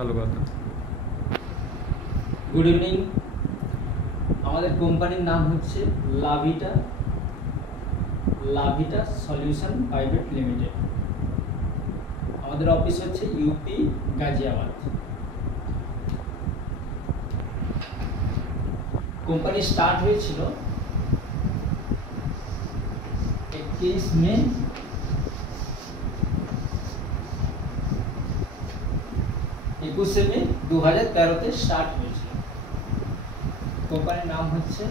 চালু করতে। Good evening. আমাদের কোম্পানির নাম হচ্ছে লাভিটা সলিউশন প্রাইভেট লিমিটেড। আমাদের অফিস হচ্ছে ইউপি গাজিয়াবাদ। কোম্পানি স্টার্ট হয়েছিল 21 মে 2013-তে স্টার্ট হয়েছিল। কোম্পানির নাম হচ্ছে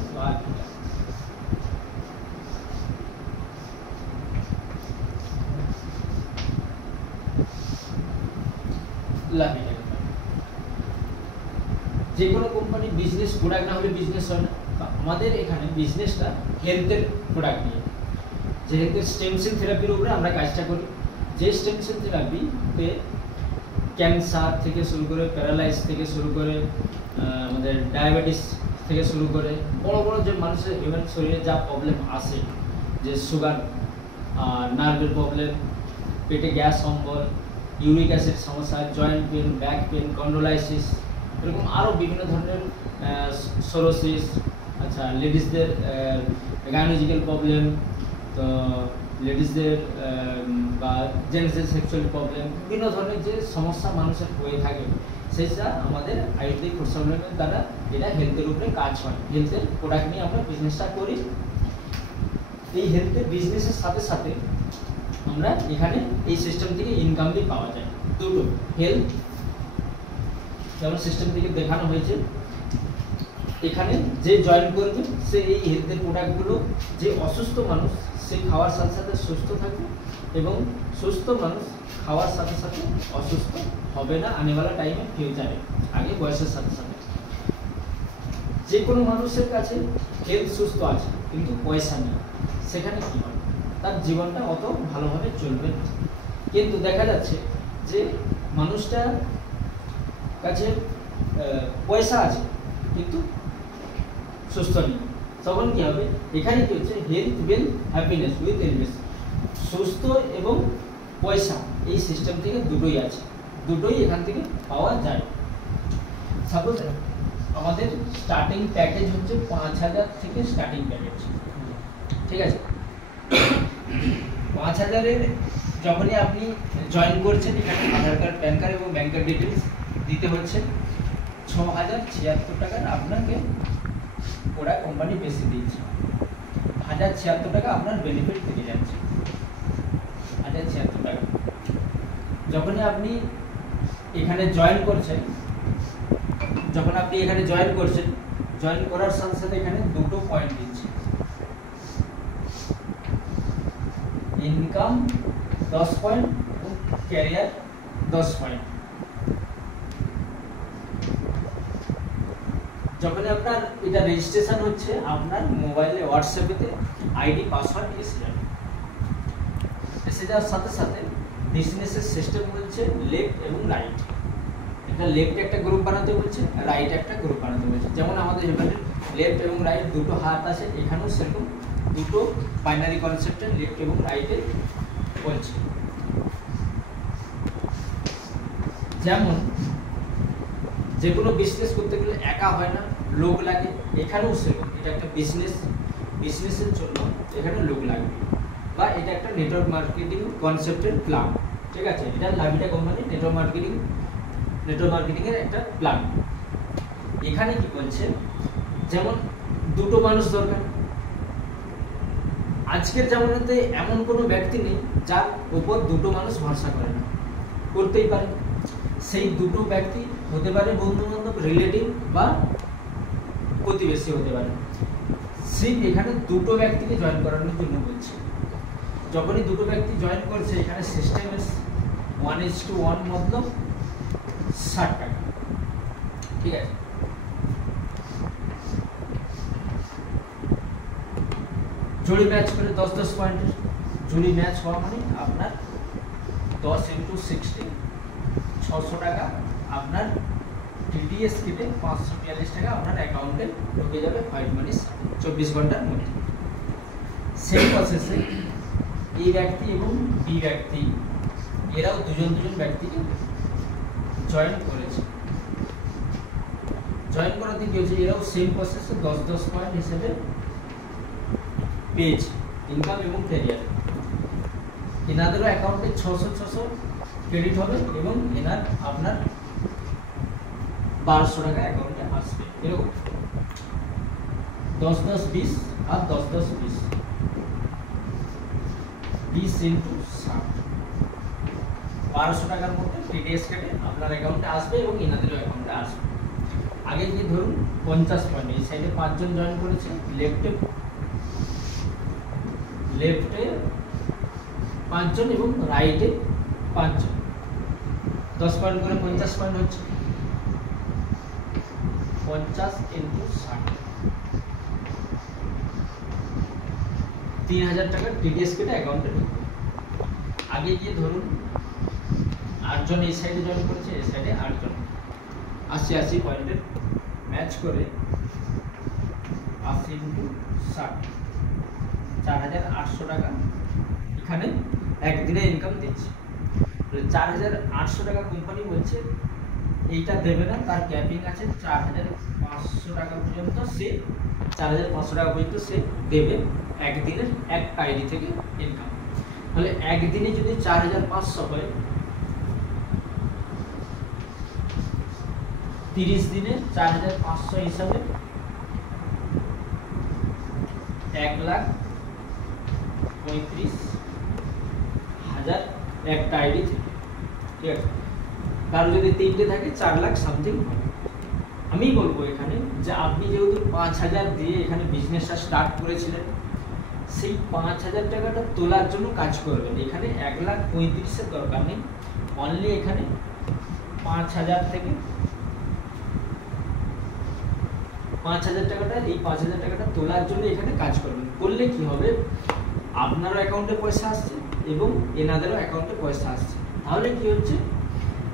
লাভিটা। যে কোনো কোম্পানি বিজনেস প্রোডাক্ট না হলে বিজনেস হয় না। আমাদের এখানে বিজনেসটা হেলথের প্রোডাক্ট নিয়ে, যেহেতু স্টেম সেল থেরাপির উপরে আমরা কাজটা করি। যে স্টেম সেল থেরাপিতে ক্যান্সার থেকে শুরু করে, প্যারালাইজ থেকে শুরু করে, আমাদের ডায়াবেটিস থেকে শুরু করে বড় বড় যে মানুষের ইভেন শরীরে যা প্রবলেম আসে, যে সুগার, নার্ভের প্রবলেম, পেটে গ্যাস অম্বল, ইউরিক অ্যাসিড সমস্যা, জয়েন্ট পেন, ব্যাক পেন, কন্ডোলাইসিস, এরকম আরও বিভিন্ন ধরনের সোরোসিস, আচ্ছা লেডিসদের গাইনোলজিক্যাল প্রবলেম, তো লেডিসদের বা জেন্টসদের সেক্সুয়াল প্রবলেম, বিভিন্ন ধরনের যে সমস্যা মানুষের হয়ে থাকে, সেটা আমাদের আয়ুর্বেদিক ফুড সাপ্লিমেন্টের দ্বারা এটা হেলথের উপরে কাজ হয়। হেলথের প্রোডাক্ট নিয়ে আমরা বিজনেসটা করি। এই হেলথের বিজনেসের সাথে সাথে আমরা এখানে এই সিস্টেম থেকে ইনকাম দিয়ে পাওয়া যায় দুটো। হেলথ যেমন সিস্টেম থেকে দেখানো হয়েছে, এখানে যে জয়েন করবে সে এই হেলথের প্রোডাক্টগুলো, যে অসুস্থ মানুষ সে খাওয়ার সাথে সাথে সুস্থ থাকবে, এবং সুস্থ মানুষ খাওয়ার সাথে সাথে অসুস্থ হবে না আনেওয়ালা টাইমে, ফিউচারে, আগে বয়সের সাথে সাথে। যে কোনো মানুষের কাছে হেলথ সুস্থ আছে কিন্তু পয়সা নেই, সেখানে কী হবে? তার জীবনটা অত ভালোভাবে চলবে না। কিন্তু দেখা যাচ্ছে যে মানুষটার কাছে পয়সা আছে কিন্তু সুস্থ নেই, তখন কি হবে? এখানে কি হচ্ছে? Health wealth happiness with invest, সুস্থ এবং পয়সা, এই সিস্টেম থেকে দুটোই আছে, দুটোই এখান থেকে পাওয়া যায়। সাপোজ আমাদের স্টার্টিং প্যাকেজ হচ্ছে 5000 থেকে স্টার্টিং প্যাকেজ, ঠিক আছে? 5000-এর যখনই আপনি জয়েন করছেন, এখানে আধার কার্ড, প্যান কার্ড এবং ব্যাংকের ডিটেলস দিতে হচ্ছে। 6076 টাকার আপনাকে ওরা কোম্পানি বেশি দিচ্ছে, 1076 টাকা আপনার বেনিফিট থেকে যাচ্ছে। 1076 টাকা যখনই আপনি এখানে জয়েন করছেন, জয়েন করার সাথে সাথে এখানে দুটো পয়েন্ট দিচ্ছে, ইনকাম 10 পয়েন্ট এবং ক্যারিয়ার 10 পয়েন্ট। যখন আপনার এটা রেজিস্ট্রেশন হচ্ছে, আপনার মোবাইলে হোয়াটসঅ্যাপেতে আইডি পাসওয়ার্ড এসে যাবে। এসে যাওয়ার সাথে সাথে বিজনেসের সিস্টেম বলছে লেফট এবং রাইট। এটা লেফট একটা গ্রুপ বানাতে বলছে, রাইট একটা গ্রুপ বানাতে বলছে। যেমন আমাদের এখানে লেফট এবং রাইট দুটো হাত আছে, এখানেও সেরকম দুটো বাইনারি কনসেপ্টে লেফট এবং রাইটে বলছে। যেমন যে কোনো বিজনেস করতে গেলে একা হয় না, লোক লাগে। এখানেও সেরকম, এটা একটা বিজনেসের জন্য এখানে লোক লাগবে, বা এটা একটা নেটওয়ার্ক মার্কেটিং কনসেপ্টের প্ল্যান, ঠিক আছে? এটা লাভিটা কোম্পানি নেটওয়ার্ক মার্কেটিংয়ের একটা প্ল্যান। এখানে কি বলছে? যেমন দুটো মানুষ দরকার। আজকের জামানাতে এমন কোনো ব্যক্তি নেই যার উপর দুটো মানুষ ভরসা করে না, করতেই পারে। সেই দুটো ব্যক্তি হতে পারে বন্ধু বান্ধব, রিলেটিভ বা প্রতিবেশী হতে পারে। সেই এখানে দুটো ব্যক্তিকে জয়েন করানোর জন্য বলছে। যখনই দুটো ব্যক্তি জয়েন করছে, এখানে সিস্টেম 1:1 মতলব 60 টাকা, ঠিক আছে? জুড়ি ম্যাচ করে 10 পয়েন্টের জুড়ি ম্যাচ হওয়া মানে আপনার 10 × 60 600 টাকা আপনার টিডিএস কেটে 542 টাকা আপনার অ্যাকাউন্টে ঢুকে যাবে হোয়াইট মানি 24 ঘন্টার মধ্যে। সেম প্রসেসে এই ব্যক্তি এবং বি ব্যক্তি, এরাও দুজন ব্যক্তিকে জয়েন করেছে, জয়েন করাতে কি হয়েছে, এরাও সেম প্রসেসে 10 পয়েন্ট হিসেবে পেয়েছে ইনকাম এবং ক্যারিয়ার। এনাদেরও অ্যাকাউন্টে 600 ক্রেডিট হবে এবং এনার আপনার 1200 টাকা অ্যাকাউন্টে আসবে। এরকম 10 20 আর 10 20 20 ইন্টু 60, 1200 টাকার মধ্যে টিডিএস কেটে আপনার অ্যাকাউন্টে আসবে এবং এনাদেরও অ্যাকাউন্টে আসবে। আগে কি ধরুন 50 পয়েন্ট, এই সাইডে 5 জন জয়েন করেছে, লেফটে 5 জন এবং রাইটে 5 জন, 10 পয়েন্ট করে 50 পয়েন্ট হচ্ছে, 50 ইন্টু 60, 3000 টাকা টিডিএস কেটে অ্যাকাউন্টে ঢুকবে। আগে গিয়ে ধরুন 8 জন এই সাইডে জয়েন করেছে, এই সাইডে 8 জন, 80 পয়েন্টের ম্যাচ করে 80 ইন্টু 60, 4800 টাকা এখানে একদিনে ইনকাম দিচ্ছে। 4800 টাকা কোম্পানি বলছে এইটা দেবে না, তার ক্যাপিং আছে 4500 টাকা পর্যন্ত, সে 4500 টাকা পর্যন্ত সে দেবে একদিনের এক আইডি থেকে ইনকাম। তাহলে একদিনে যদি 4500 হয়, 30 দিনে 4500 হিসাবে 1,35,000 একটা আইডি থেকে, ঠিক আছে। তার যদি 3টে থাকে 4 লাখ সামথিং হবে। আমি বলবো এখানে যে আপনি যেহেতু 5000 দিয়ে এখানে বিজনেসটা স্টার্ট করেছিলেন, সেই 5000 টাকাটা তোলার জন্য কাজ করবেন। এখানে 1,35,000 দরকার নেই, অনলি এখানে 5000 থেকে 5000 টাকাটা, এই 5000 টাকাটা তোলার জন্য এখানে কাজ করবেন। করলে কি হবে, আপনারও অ্যাকাউন্টে পয়সা আসছে এবং এনাদেরও অ্যাকাউন্টে পয়সা আসছে। তাহলে কি হচ্ছে,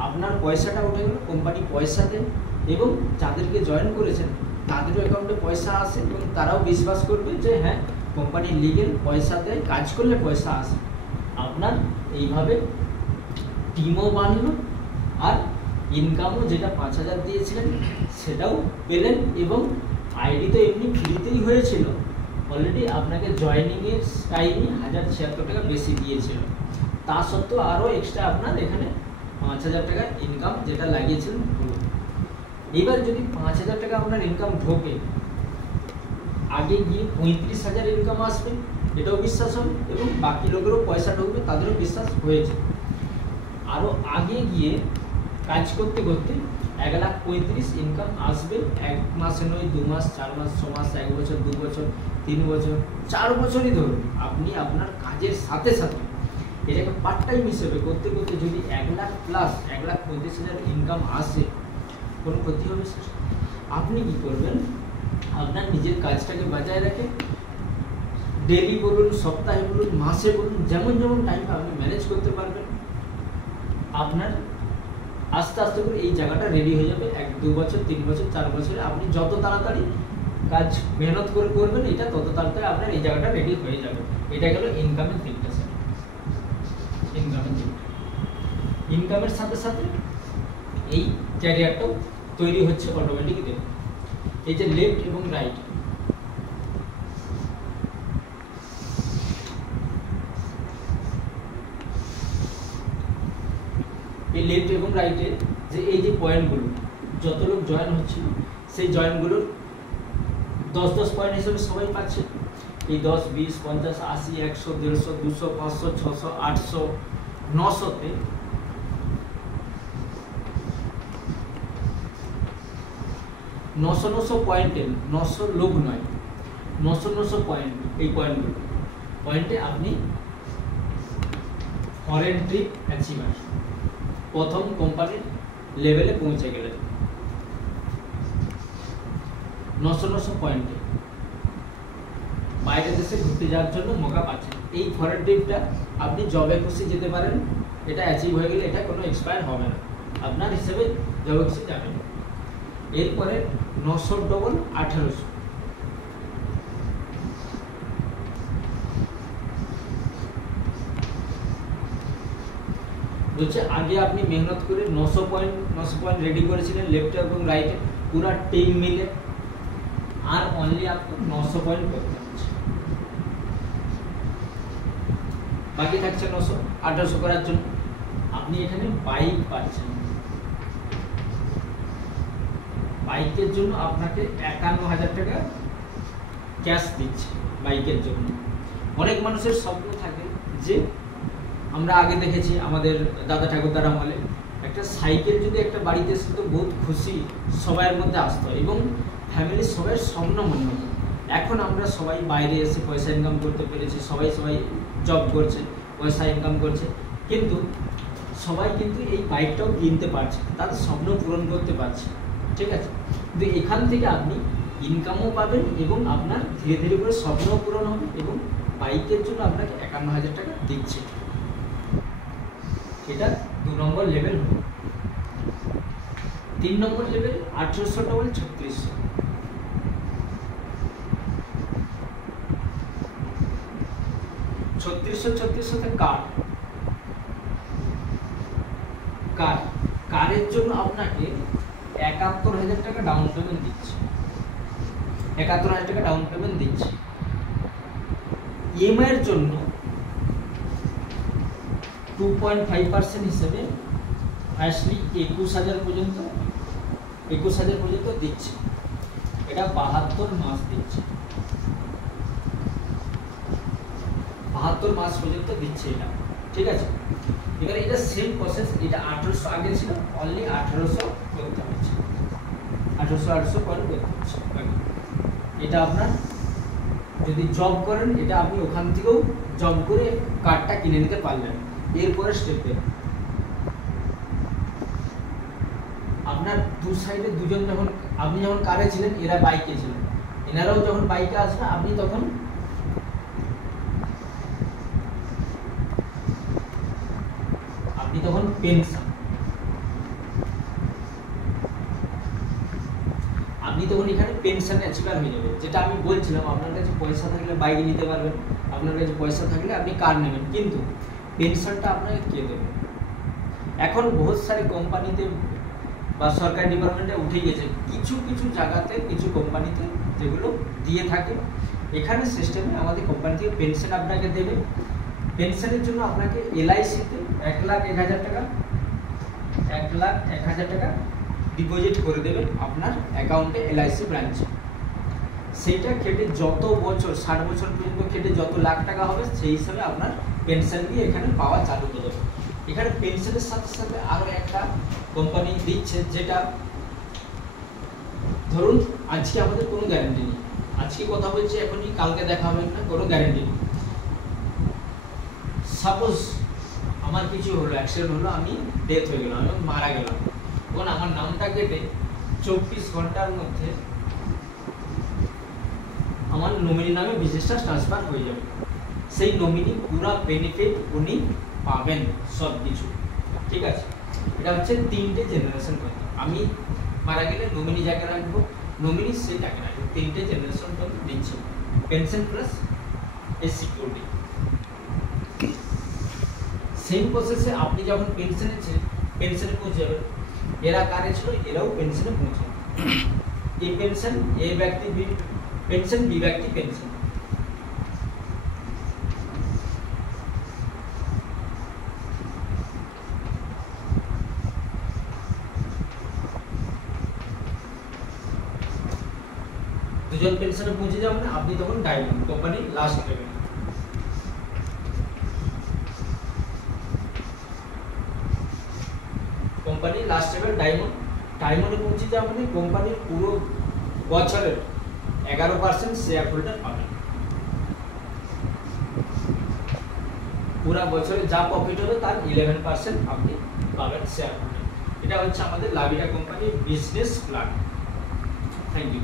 আপনার পয়সাটা উঠে গেল, কোম্পানি পয়সা দেয় এবং যাদেরকে জয়েন করেছেন তাদেরও অ্যাকাউন্টে পয়সা আসে এবং তারাও বিশ্বাস করবে যে হ্যাঁ কোম্পানি লিগেল, পয়সা দেয়, কাজ করলে পয়সা আসে। আপনার এইভাবে টিমও বাড়লো আর ইনকামও যেটা 5000 দিয়েছিলেন সেটাও পেলেন এবং আইডি তো এমনি ফ্রিতেই হয়েছিল, অলরেডি আপনাকে জয়েনিংয়ের টাইমে 1076 টাকা বেশি দিয়েছিল, তা সত্ত্বেও আরও এক্সট্রা আপনার এখানে 5000 টাকা ইনকাম যেটা লাগিয়েছিলেন হলো। এবার যদি 5000 টাকা আপনার ইনকাম ঢোকে, আগে গিয়ে 35,000 ইনকাম আসবে, এটাও বিশ্বাস হবে এবং বাকি লোকেরও পয়সা ঢুকবে, তাদেরও বিশ্বাস হয়েছে। আরও আগে গিয়ে কাজ করতে করতে 1,35,000 ইনকাম আসবে, 1 মাসে নয়, 2 মাস, 4 মাস, 6 মাস, 1 বছর, 2 বছর, 3 বছর, 4 বছরই ধরুন। আপনি আপনার কাজের সাথে সাথে এটাকে পার্ট টাইম হিসেবে করতে করতে যদি 1 লাখ প্লাস 1,35,000 ইনকাম আসে, কোনো ক্ষতি হবে স্যার? আপনি কি করবেন, আপনার নিজের কাজটাকে বজায় রেখে ডেলি বলুন, সপ্তাহে বলুন, মাসে বলুন, যেমন যেমন টাইমটা আপনি ম্যানেজ করতে পারবেন, আপনার আস্তে আস্তে করে এই জায়গাটা রেডি হয়ে যাবে। 1-2 বছর, 3 বছর, 4 বছরে আপনি যত তাড়াতাড়ি কাজ মেহনত করে করবেন, এটা তত তাড়াতাড়ি আপনার এই জায়গাটা রেডি হয়ে যাবে। এটা গেল ইনকামের দিকটা স্যার। ইনকামের সাথে সাথে এই ক্যারিয়ারটাও তৈরি হচ্ছে অটোমেটিক। দেখুন এই যে লেফট এবং রাইট, এই লেফট এবং রাইটে যে এই যে পয়েন্টগুলো, যত লোক জয়েন হচ্ছিল সেই জয়েনগুলোর 10 পয়েন্ট হিসেবে সবাই পাচ্ছে। এই 10, 20, 50, 80, 100, 150, 200, 500, 600, 800, 900-তে 900 পয়েন্টে, 900 লোক নয়, 900 পয়েন্ট, এই পয়েন্টগুলো পয়েন্টে আপনি ফরেন ট্রিপ অ্যাচিভার প্রথম কোম্পানির লেভেলে পৌঁছে গেলেন। 900 পয়েন্টে বাইরের দেশে ঘুরতে যাওয়ার জন্য মৌকা পাচ্ছেন। এই ফরেন ট্রিপটা আপনি জবে খুশি যেতে পারেন, এটা অ্যাচিভ হয়ে গেলে এটা কোনো এক্সপায়ার হবে না, আপনার হিসেবে জবে খুশি যাবেন। এরপরে 900 ডবল 1800, বলছে আগে আপনি মেহনত করে 900 পয়েন্ট রেডি করেছিলেন লেফটে এবং রাইটে পুরা টিম মিলে, আর অনলি আপনার 900 পয়েন্ট করতে হচ্ছে, বাকি থাকছে 900 1800 করার জন্য। আপনি এখানে বাইক পাচ্ছেন, বাইকের জন্য আপনাকে 51,000 টাকা ক্যাশ দিচ্ছে বাইকের জন্য। অনেক মানুষের স্বপ্ন থাকে যে আমরা আগে দেখেছি আমাদের দাদা ঠাকুরদার আমলে একটা সাইকেল যদি একটা বাড়িতে এসে তো বহুত খুশি সবাইয়ের মধ্যে আসতো এবং ফ্যামিলির সবাই স্বপ্ন মনে হতো। এখন আমরা সবাই বাইরে এসে পয়সা ইনকাম করতে পেরেছি, সবাই জব করছে, পয়সা ইনকাম করছে, কিন্তু সবাই কিন্তু এই বাইকটাও কিনতে পারছে, তাদের স্বপ্ন পূরণ করতে পারছে, ঠিক আছে। কিন্তু এখান থেকে আপনি ইনকামও পাবেন এবং আপনার ধীরে ধীরে করে স্বপ্নও পূরণ হবে এবং বাইকের জন্য আপনাকে 51,000 টাকা দিচ্ছে। এটা 2 নম্বর লেভেল হলো। 3 নম্বর লেভেল 1800 ডবল 3600। 3600 কারের জন্য আপনাকে 71,000 টাকা ডাউন পেমেন্ট দিচ্ছে, 71,000 টাকা ডাউন পেমেন্ট দিচ্ছে। ইএমআই এর জন্য 2.5% হিসেবে আসলে 21,000 পর্যন্ত দিচ্ছে। এটা 72 মাস দিচ্ছে, 72 মাস পর্যন্ত দিচ্ছে এটা, ঠিক আছে। এবার এটা সেম প্রসেস, এটা 1800 আগে ছিল, অনলি 1800 করতে হচ্ছে, 1800 পয়েন্ট করতে হচ্ছে। এটা আপনার যদি জব করেন এটা আপনি ওখান থেকেও জব করে কার্ডটা কিনে নিতে পারলেন। এরপরে স্টেপে আপনার দু সাইডে দুজন যখন আপনি যখন কারে ছিলেন এরা বাইকে ছিলেন, এনারাও যখন বাইকে আসবে আপনি তখন পেনশন, আপনি তখন এখানে পেনশন অ্যাচিভার হয়ে যাবে। যেটা আমি বলছিলাম আপনার কাছে পয়সা থাকলে বাইক নিতে পারবেন, আপনার কাছে পয়সা থাকলে আপনি কার নেবেন, কিন্তু পেনশনটা আপনাকে কে দেবে? এখন বহুত সারি কোম্পানিতে বা সরকারি ডিপার্টমেন্টে উঠে গেছে, কিছু কিছু জায়গাতে কিছু কোম্পানিতে যেগুলো দিয়ে থাকে। এখানে সিস্টেমে আমাদের কোম্পানি থেকে পেনশন আপনাকে দেবে। পেনশনের জন্য আপনাকে এলআইসিতে 1,01,000 টাকা 1,01,000 টাকা ডিপোজিট করে দেবেন আপনার অ্যাকাউন্টে এলআইসি ব্রাঞ্চে। সেইটা কেটে যত বছর 60 বছর পর্যন্ত কেটে যত লাখ টাকা হবে সেই হিসাবে আপনার পেনশন দিয়ে এখানে পাওয়া চালু করে দেবে। এখানে পেনশনের সাথে সাথে আরও একটা কোম্পানি দিচ্ছে, যেটা ধরুন আজকে আমাদের কোনো গ্যারান্টি নেই, আজকে কথা বলছি এখনই কালকে দেখা হবে না, কোনো গ্যারান্টি নেই। সাপোজ আমার কিছু হলো, অ্যাক্সিডেন্ট হলো, আমি ডেথ হয়ে গেলাম, আমি মারা গেলাম, তখন আমার নামটা কেটে 24 ঘন্টার মধ্যে আমার নমিনি নামে বিজনেসটা ট্রান্সফার হয়ে যাবে। সেই নমিনি পুরো বেনিফিট উনি পাবেন সব কিছু, ঠিক আছে। এটা হচ্ছে 3টে জেনারেশন পর্যন্ত, আমি মারা গেলে নমিনি যাকে রাখবো, নমিনি সেই টাকা রাখবো, 3টে জেনারেশন পর্যন্ত দিচ্ছে পেনশন প্লাস এ সিকিউরিটি। সেম প্রসেসে আপনি যখন পেনশনে পৌঁছে যাবেন, এরা কারে ছিল এরাও পেনশনে পৌঁছাবে। এই পেনশন এ ব্যক্তি পেনশন, বি ব্যক্তি পেনশন। দুজন পেনশনে পৌঁছে যাবেন না, আপনি তখন diamond company last level. Company last level ডায়মন্ডে পৌঁছে যাওয়া মানে কোম্পানির পুরো বছরের 11% শেয়ার হোল্ডার পাবেন। পুরো বছরে যা প্রফিট হবে তার 11% আপনি পাবেন শেয়ার হোল্ডার। এটা হচ্ছে আমাদের লাভিটা কোম্পানির বিজনেস প্ল্যান। Thank you.